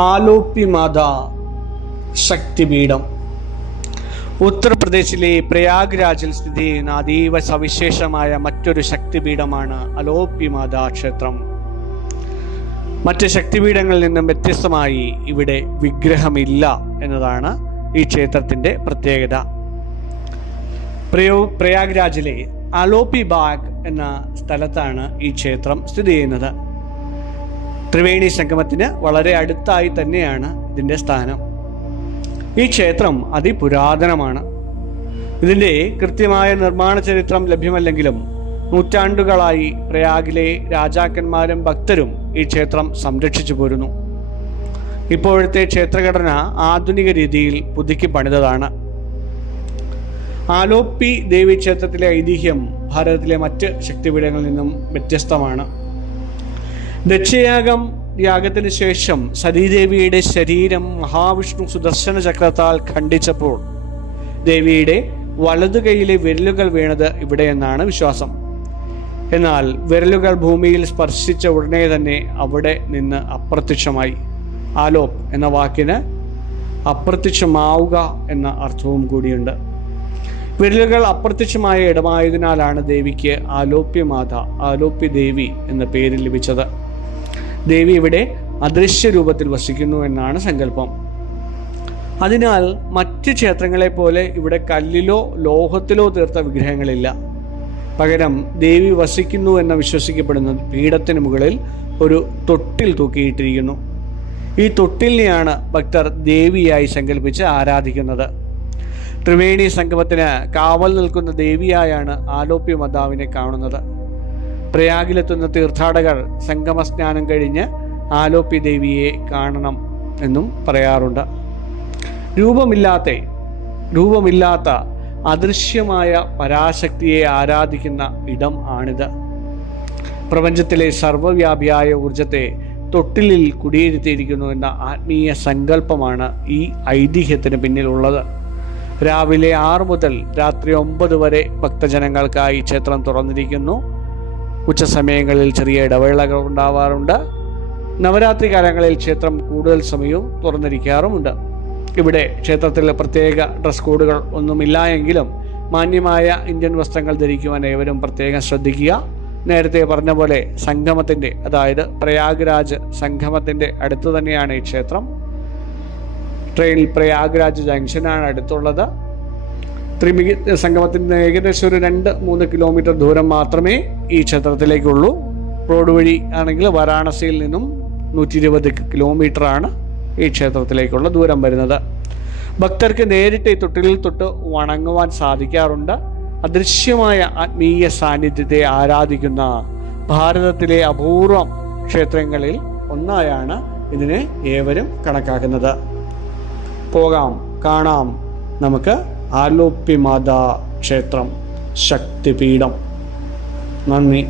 ആലോപ്പി മാതാ ശക്തിപീഠം ഉത്തർപ്രദേശിലെ പ്രയാഗ്രാജിൽ സ്ഥിതി ചെയ്യുന്ന അതീവ സവിശേഷമായ മറ്റൊരു ശക്തിപീഠമാണ് ആലോപ്പി മാതാ ക്ഷേത്രം. മറ്റ് ശക്തിപീഠങ്ങളിൽ നിന്നും വ്യത്യസ്തമായി ഇവിടെ വിഗ്രഹമില്ല എന്നതാണ് ഈ ക്ഷേത്രത്തിന്റെ പ്രത്യേകത. പ്രയാഗ്രാജിലെ ആലോപ്പി ബാഗ് എന്ന സ്ഥലത്താണ് ഈ ക്ഷേത്രം സ്ഥിതി ചെയ്യുന്നത്. ത്രിവേണി സംഗമത്തിന് വളരെ അടുത്തായി തന്നെയാണ് ഇതിൻ്റെ സ്ഥാനം. ഈ ക്ഷേത്രം അതിപുരാതനമാണ്. ഇതിൻ്റെ കൃത്യമായ നിർമ്മാണ ചരിത്രം ലഭ്യമല്ലെങ്കിലും നൂറ്റാണ്ടുകളായി പ്രയാഗിലെ രാജാക്കന്മാരും ഭക്തരും ഈ ക്ഷേത്രം സംരക്ഷിച്ചു പോരുന്നു. ഇപ്പോഴത്തെ ക്ഷേത്രഘടന ആധുനിക രീതിയിൽ പുതുക്കി പണിതതാണ്. ആലോപ്പി ദേവി ക്ഷേത്രത്തിലെ ഐതിഹ്യം ഭാരതത്തിലെ മറ്റ് ശക്തിപീഠങ്ങളിൽ നിന്നും വ്യത്യസ്തമാണ്. ദക്ഷയാഗം യാഗത്തിന് ശേഷം സതീദേവിയുടെ ശരീരം മഹാവിഷ്ണു സുദർശന ചക്രത്താൽ ഖണ്ഡിച്ചപ്പോൾ ദേവിയുടെ വലതു കൈയിലെ വിരലുകൾ വീണത് ഇവിടെയെന്നാണ് വിശ്വാസം. എന്നാൽ വിരലുകൾ ഭൂമിയിൽ സ്പർശിച്ച ഉടനെ തന്നെ അവിടെ നിന്ന് അപ്രത്യക്ഷമായി. ആലോപ് എന്ന വാക്കിന് അപ്രത്യക്ഷമാവുക എന്ന അർത്ഥവും കൂടിയുണ്ട്. വിരലുകൾ അപ്രത്യക്ഷമായ ഇടമായതിനാലാണ് ദേവിക്ക് ആലോപ്യ മാത, ആലോപ്യ ദേവി എന്ന പേര് ലഭിച്ചത്. ദേവി ഇവിടെ അദൃശ്യ രൂപത്തിൽ വസിക്കുന്നു എന്നാണ് സങ്കല്പം. അതിനാൽ മറ്റ് ക്ഷേത്രങ്ങളെ പോലെ ഇവിടെ കല്ലിലോ ലോഹത്തിലോ തീർത്ത വിഗ്രഹങ്ങളില്ല. പകരം ദേവി വസിക്കുന്നു എന്ന് വിശ്വസിക്കപ്പെടുന്ന പീഠത്തിന് മുകളിൽ ഒരു തൊട്ടിൽ തൂക്കിയിട്ടിരിക്കുന്നു. ഈ തൊട്ടിലിനെയാണ് ഭക്തർ ദേവിയായി സങ്കല്പിച്ച് ആരാധിക്കുന്നത്. ത്രിവേണി സംഗമത്തിന് കാവൽ നിൽക്കുന്ന ദേവിയായാണ് ആലോപ്യ മാതാവിനെ കാണുന്നത്. പ്രയാഗിലെത്തുന്ന തീർത്ഥാടകർ സംഗമസ്നാനം കഴിഞ്ഞ് ആലോപ്യ ദേവിയെ കാണണം എന്നും പറയാറുണ്ട്. രൂപമില്ലാത്ത അദൃശ്യമായ പരാശക്തിയെ ആരാധിക്കുന്ന ഇടം ആണിത്. പ്രപഞ്ചത്തിലെ സർവ്വവ്യാപിയായ ഊർജത്തെ തൊട്ടിലിൽ കുടിയിരുത്തിയിരിക്കുന്നു എന്ന ആത്മീയ സങ്കല്പമാണ് ഈ ഐതിഹ്യത്തിന് പിന്നിലുള്ളത്. രാവിലെ 6 മുതൽ രാത്രി 9 വരെ ഭക്തജനങ്ങൾക്കായി ക്ഷേത്രം തുറന്നിരിക്കുന്നു. ഉച്ചസമയങ്ങളിൽ ചെറിയ ഇടവേളകൾ ഉണ്ടാവാറുണ്ട്. നവരാത്രി കാലങ്ങളിൽ ക്ഷേത്രം കൂടുതൽ സമയവും തുറന്നിരിക്കാറുമുണ്ട്. ഇവിടെ ക്ഷേത്രത്തിൽ പ്രത്യേക ഡ്രസ് കോഡുകൾ ഒന്നുമില്ല എങ്കിലും മാന്യമായ ഇന്ത്യൻ വസ്ത്രങ്ങൾ ധരിക്കുവാൻ ഏവരും പ്രത്യേകം ശ്രദ്ധിക്കുക. നേരത്തെ പറഞ്ഞ പോലെ സംഗമത്തിൻ്റെ, അതായത് പ്രയാഗ്രാജ് സംഗമത്തിൻ്റെ അടുത്ത് തന്നെയാണ് ഈ ക്ഷേത്രം. ട്രെയിനിൽ പ്രയാഗ്രാജ് ജംഗ്ഷനാണ് അടുത്തുള്ളത്. സംഗമത്തിന് ഏകദേശം ഒരു 2-3 കിലോമീറ്റർ ദൂരം മാത്രമേ ഈ ക്ഷേത്രത്തിലേക്കുള്ളൂ. റോഡ് വഴി ആണെങ്കിൽ വാരാണസിയിൽ നിന്നും 120 കിലോമീറ്ററാണ് ഈ ക്ഷേത്രത്തിലേക്കുള്ള ദൂരം വരുന്നത്. ഭക്തർക്ക് നേരിട്ട് ഈ തൊട്ടിലിൽ തൊട്ട് വണങ്ങുവാൻ സാധിക്കാറുണ്ട്. അദൃശ്യമായ ആത്മീയ സാന്നിധ്യത്തെ ആരാധിക്കുന്ന ഭാരതത്തിലെ അപൂർവം ക്ഷേത്രങ്ങളിൽ ഒന്നായാണ് ഇതിനെ ഏവരും കണക്കാക്കുന്നത്. പോകാം, കാണാം നമുക്ക് ആലോപ്യ മാതാ ക്ഷേത്രം ശക്തിപീഠം. നന്ദി.